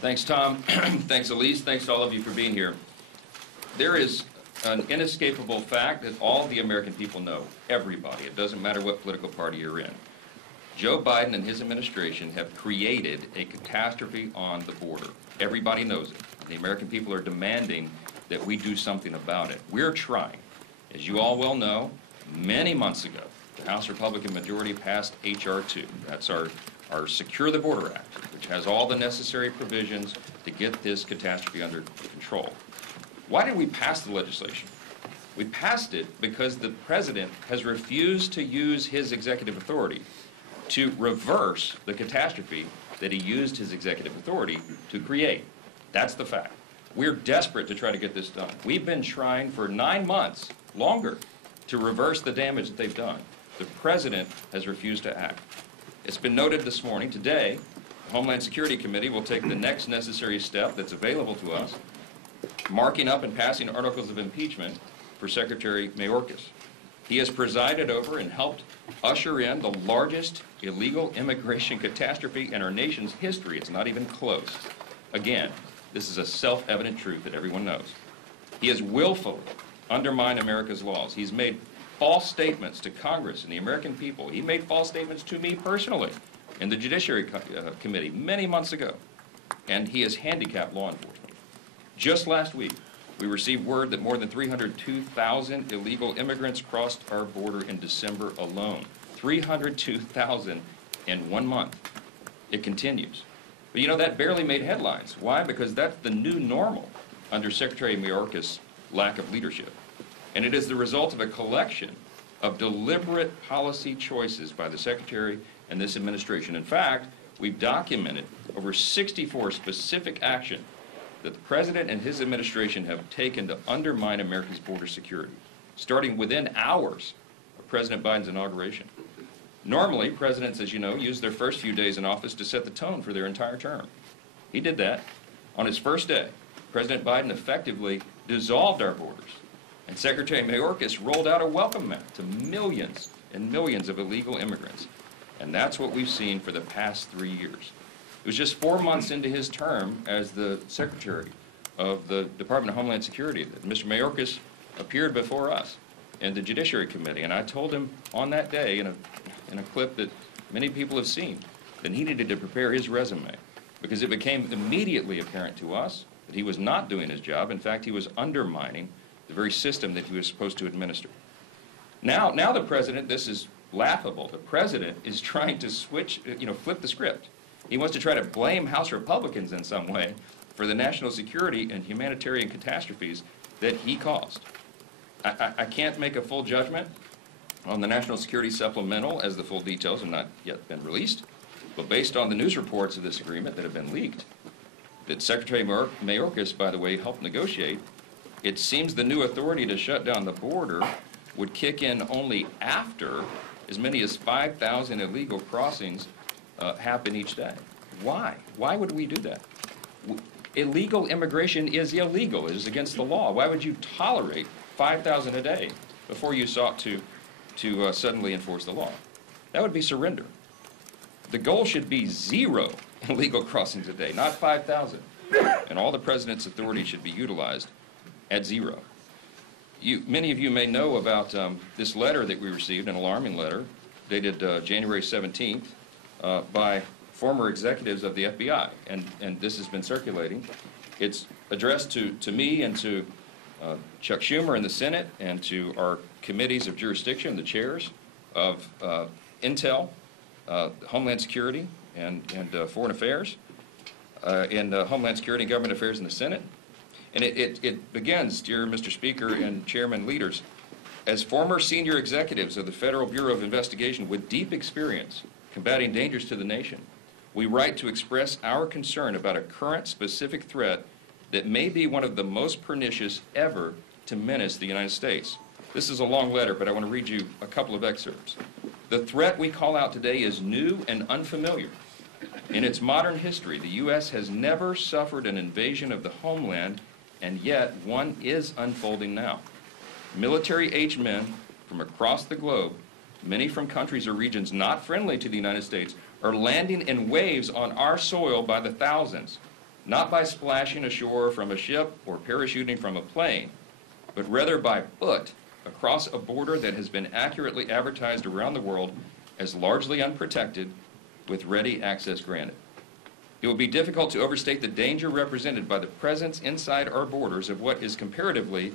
Thanks, Tom. Thanks, Elise. Thanks to all of you for being here. There is an inescapable fact that all the American people know, everybody. It doesn't matter what political party you're in. Joe Biden and his administration have created a catastrophe on the border. Everybody knows it. The American people are demanding that we do something about it. We're trying. As you all well know, many months ago, the House Republican majority passed H.R. 2. That's our Secure the Border Act, which has all the necessary provisions to get this catastrophe under control. Why did we pass the legislation? We passed it because the president has refused to use his executive authority to reverse the catastrophe that he used his executive authority to create. That's the fact. We're desperate to try to get this done. We've been trying for 9 months, longer, to reverse the damage that they've done. The president has refused to act. It's been noted this morning, today, the Homeland Security Committee will take the next necessary step that's available to us, marking up and passing articles of impeachment for Secretary Mayorkas. He has presided over and helped usher in the largest illegal immigration catastrophe in our nation's history. It's not even close. Again, this is a self-evident truth that everyone knows. He has willfully undermined America's laws. He's made false statements to Congress and the American people. He made false statements to me personally in the Judiciary Committee many months ago. And he has handicapped law enforcement. Just last week, we received word that more than 302,000 illegal immigrants crossed our border in December alone. 302,000 in 1 month. It continues. But you know, that barely made headlines. Why? Because that's the new normal under Secretary Mayorkas' lack of leadership. And it is the result of a collection of deliberate policy choices by the Secretary and this administration. In fact, we've documented over 64 specific actions that the President and his administration have taken to undermine America's border security, starting within hours of President Biden's inauguration. Normally, presidents, as you know, use their first few days in office to set the tone for their entire term. He did that. On his first day, President Biden effectively dissolved our borders, and Secretary Mayorkas rolled out a welcome mat to millions and millions of illegal immigrants. And that's what we've seen for the past 3 years. It was just 4 months into his term as the Secretary of the Department of Homeland Security that Mr. Mayorkas appeared before us in the Judiciary Committee. And I told him on that day in a clip that many people have seen that he needed to prepare his resume because it became immediately apparent to us that he was not doing his job. In fact, he was undermining the very system that he was supposed to administer. Now the President, this is laughable. The President is trying to flip the script. He wants to try to blame House Republicans in some way for the national security and humanitarian catastrophes that he caused. I can't make a full judgment on the National Security Supplemental as the full details have not yet been released, but based on the news reports of this agreement that have been leaked, that Secretary Mayorkas, by the way, helped negotiate, it seems the new authority to shut down the border would kick in only after as many as 5,000 illegal crossings happen each day. Why? Why would we do that? Illegal immigration is illegal. It is against the law. Why would you tolerate 5,000 a day before you sought to suddenly enforce the law? That would be surrender. The goal should be 0 illegal crossings a day, not 5,000. And all the President's authority should be utilized at 0. Many of you may know about this letter that we received, an alarming letter, dated January 17th, by former executives of the FBI, and this has been circulating. It's addressed to me and to Chuck Schumer in the Senate and to our committees of jurisdiction, the chairs of Intel, Homeland Security, and Foreign Affairs, and Homeland Security and Government Affairs in the Senate. And it begins, dear Mr. Speaker and Chairman leaders, as former senior executives of the Federal Bureau of Investigation with deep experience combating dangers to the nation, we write to express our concern about a current specific threat that may be one of the most pernicious ever to menace the United States. This is a long letter, but I want to read you a couple of excerpts. The threat we call out today is new and unfamiliar. In its modern history, the U.S. has never suffered an invasion of the homeland, and yet one is unfolding now. Military-aged men from across the globe, many from countries or regions not friendly to the United States, are landing in waves on our soil by the thousands. not by splashing ashore from a ship or parachuting from a plane, but rather by foot across a border that has been accurately advertised around the world as largely unprotected with ready access granted. It will be difficult to overstate the danger represented by the presence inside our borders of what is comparatively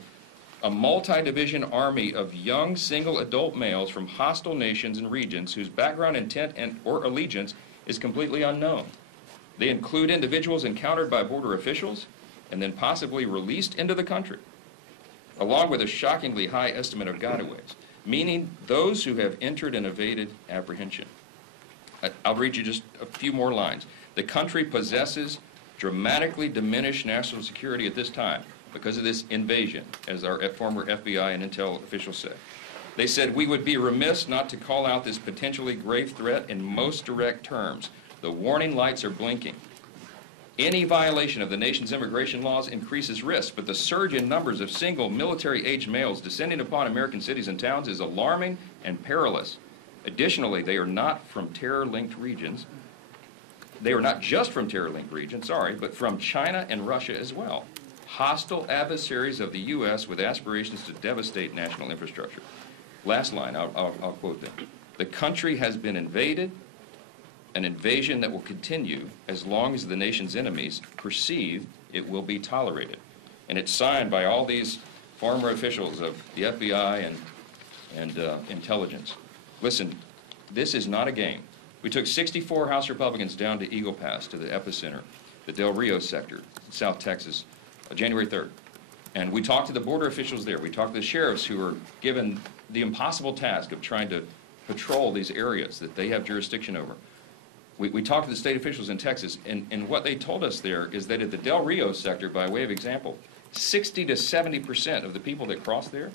a multi-division army of young single adult males from hostile nations and regions whose background, intent, or allegiance is completely unknown. They include individuals encountered by border officials and then possibly released into the country, along with a shockingly high estimate of gotaways, meaning those who have entered and evaded apprehension. I'll read you just a few more lines. The country possesses dramatically diminished national security at this time because of this invasion, as our former FBI and intel officials said. They said, we would be remiss not to call out this potentially grave threat in most direct terms. The warning lights are blinking. Any violation of the nation's immigration laws increases risk, but the surge in numbers of single military-aged males descending upon American cities and towns is alarming and perilous. Additionally, they are not from terror-linked regions. They are not just from terror-linked regions, but from China and Russia as well. Hostile adversaries of the U.S. with aspirations to devastate national infrastructure. Last line, I'll quote them. The country has been invaded, an invasion that will continue as long as the nation's enemies perceive it will be tolerated. And it's signed by all these former officials of the FBI and intelligence. Listen, this is not a game. We took 64 House Republicans down to Eagle Pass, to the epicenter, the Del Rio sector, South Texas, January 3rd. And we talked to the border officials there. We talked to the sheriffs who were given the impossible task of trying to patrol these areas that they have jurisdiction over. We talked to the state officials in Texas, and what they told us there is that at the Del Rio sector, by way of example, 60 to 70% of the people that cross there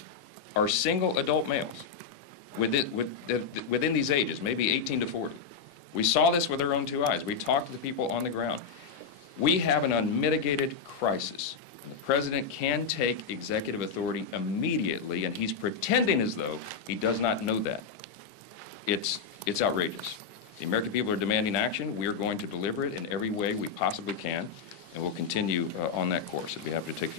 are single adult males within these ages, maybe 18 to 40. We saw this with our own two eyes. We talked to the people on the ground. We have an unmitigated crisis. The president can take executive authority immediately, and he's pretending as though he does not know that. It's outrageous. The American people are demanding action. We are going to deliver it in every way we possibly can, and we'll continue on that course. I'd be happy to take